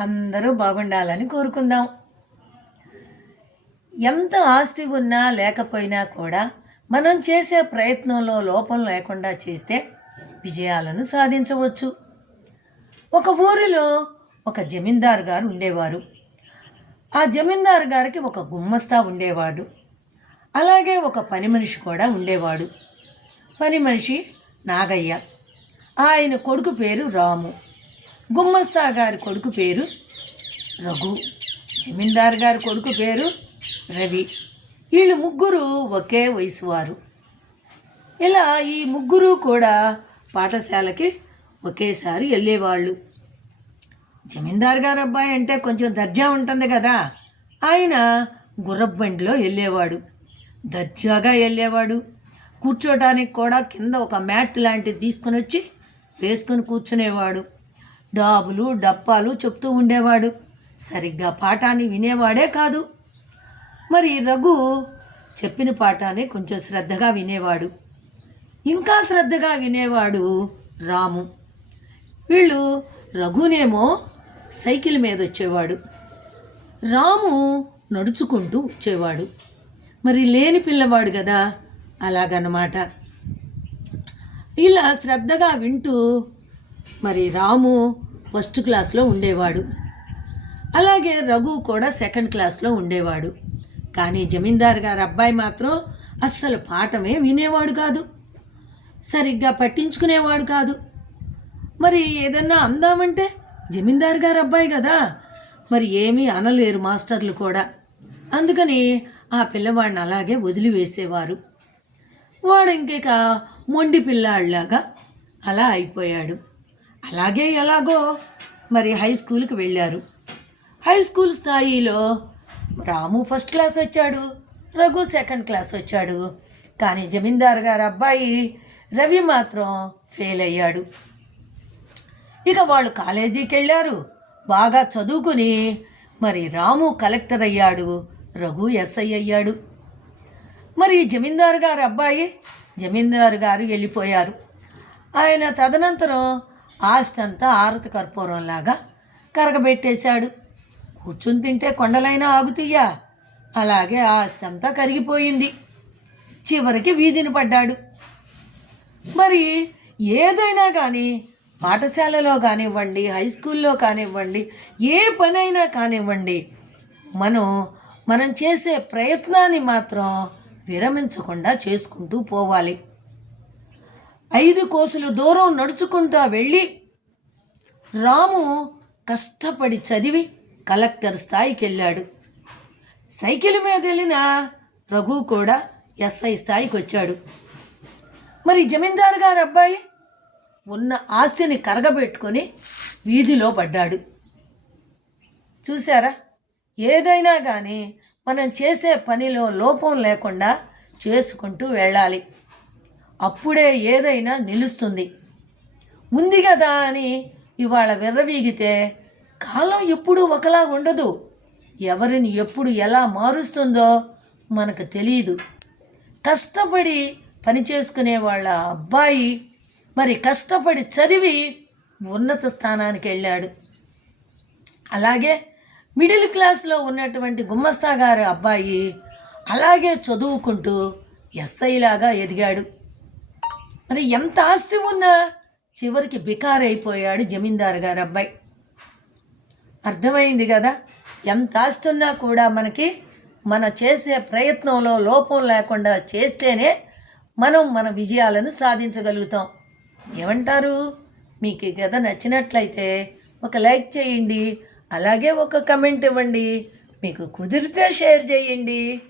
అందరూ బాగుండాలని కోరుకుందాం. ఎంత ఆస్తి ఉన్నా లేకపోయినా కూడా మనం చేసే ప్రయత్నంలో లోపం లేకుండా చేస్తే విజయాలను సాధించవచ్చు. ఒక ఊరిలో ఒక జమీందారు గారు ఉండేవారు. ఆ జమీందారు గారికి ఒక గుమ్మస్తా ఉండేవాడు. అలాగే ఒక పని మనిషి కూడా ఉండేవాడు. పని మనిషి నాగయ్య. ఆయన కొడుకు పేరు రాము. గుమ్మస్తా గారి కొడుకు పేరు రఘు. జమీందార్ గారి కొడుకు పేరు రవి. వీళ్ళు ముగ్గురు ఒకే వయసు వారు ఇలా ఈ ముగ్గురు కూడా పాఠశాలకి ఒకేసారి వెళ్ళేవాళ్ళు. జమీందార్ గారు అబ్బాయి అంటే కొంచెం దర్జా ఉంటుంది కదా. ఆయన గుర్రబండిలో వెళ్ళేవాడు. దర్జాగా వెళ్ళేవాడు. కూర్చోటానికి కూడా కింద ఒక మ్యాట్ లాంటిది తీసుకొని వచ్చి వేసుకొని కూర్చునేవాడు. డాబులు డప్పాలు చెప్తూ ఉండేవాడు. సరిగ్గా పాఠాన్ని వినేవాడే కాదు. మరి రఘు చెప్పిన పాఠాన్ని కొంచెం శ్రద్ధగా వినేవాడు. ఇంకా శ్రద్ధగా వినేవాడు రాము. వీళ్ళు రఘునేమో సైకిల్ మీద వచ్చేవాడు. రాము నడుచుకుంటూ వచ్చేవాడు. మరి లేని పిల్లవాడు కదా అలాగన్నమాట. ఇలా శ్రద్ధగా వింటూ మరి రాము ఫస్ట్ క్లాస్లో ఉండేవాడు. అలాగే రఘు కూడా సెకండ్ క్లాస్లో ఉండేవాడు. కానీ జమీందారు గారి అబ్బాయి మాత్రం అస్సలు పాఠమే వినేవాడు కాదు. సరిగ్గా పట్టించుకునేవాడు కాదు. మరి ఏదన్నా అందామంటే జమీందారు గారు అబ్బాయి కదా. మరి ఏమీ అనలేరు మాస్టర్లు కూడా. అందుకని ఆ పిల్లవాడిని అలాగే వదిలివేసేవారు. వాడు ఇంకేక మొండి పిల్లాడిలాగా అలా అయిపోయాడు. అలాగే ఎలాగో మరి హై స్కూల్కి వెళ్ళారు. హై స్కూల్ స్థాయిలో రాము ఫస్ట్ క్లాస్ వచ్చాడు రఘు సెకండ్ క్లాస్ వచ్చాడు. కానీ జమీందార్ గారు అబ్బాయి రవి మాత్రం ఫెయిల్ అయ్యాడు. ఇక వాళ్ళు కాలేజీకి వెళ్ళారు. బాగా చదువుకుని మరి రాము కలెక్టర్ అయ్యాడు రఘు ఎస్ఐ అయ్యాడు. మరి జమీందారు గారు అబ్బాయి జమీందారు గారు వెళ్ళిపోయారు. ఆయన తదనంతరం ఆస్తి అంతా ఆరతి కర్పూరంలాగా కరగబెట్టేశాడు. కూర్చుని తింటే కొండలైనా ఆగుతీయా? అలాగే ఆస్తి అంతా కరిగిపోయింది. చివరికి వీధిని పడ్డాడు. మరి ఏదైనా కానీ పాఠశాలలో కానివ్వండి హై స్కూల్లో కానివ్వండి ఏ పనైనా కానివ్వండి మనం మనం చేసే ప్రయత్నాన్ని మాత్రం విరమించకుండా చేసుకుంటూ పోవాలి. ఐదు కోసులు దూరం నడుచుకుంటూ వెళ్ళి రాము కష్టపడి చదివి కలెక్టర్ స్థాయికి వెళ్ళాడు. సైకిల్ మీద వెళ్ళిన రఘు కూడా ఎస్ఐ స్థాయికి వచ్చాడు. మరి జమీందారు గారు అబ్బాయి ఉన్న ఆస్తిని కరగబెట్టుకొని వీధిలో పడ్డాడు. చూసారా ఏదైనా కానీ మనం చేసే పనిలో లోపం లేకుండా చేసుకుంటూ వెళ్ళాలి. అప్పుడే ఏదైనా నిలుస్తుంది. ఉంది కదా అని ఇవాళ విర్రవీగితే కాలం ఎప్పుడూ ఒకలా ఉండదు. ఎవరిని ఎప్పుడు ఎలా మారుస్తుందో మనకు తెలియదు. కష్టపడి పని చేసుకునే వాళ్ళ అబ్బాయి మరి కష్టపడి చదివి ఉన్నత స్థానానికి వెళ్ళాడు. అలాగే మిడిల్ క్లాస్లో ఉన్నటువంటి గుమ్మస్తా గారి అబ్బాయి అలాగే చదువుకుంటూ ఎస్ఐలాగా ఎదిగాడు. మరి ఎంత ఆస్తి ఉన్నా చివరికి బికారైపోయాడు జమీందారు గారు అబ్బాయి. అర్థమైంది కదా? ఎంత ఆస్తి ఉన్నా కూడా మనకి మన చేసే ప్రయత్నంలో లోపం లేకుండా చేస్తేనే మనం మన విజయాలను సాధించగలుగుతాం. ఏమంటారు? మీకు ఈ కథ నచ్చినట్లయితే ఒక లైక్ చేయండి అలాగే ఒక కమెంట్ ఇవ్వండి మీకు కుదిరితే షేర్ చేయండి.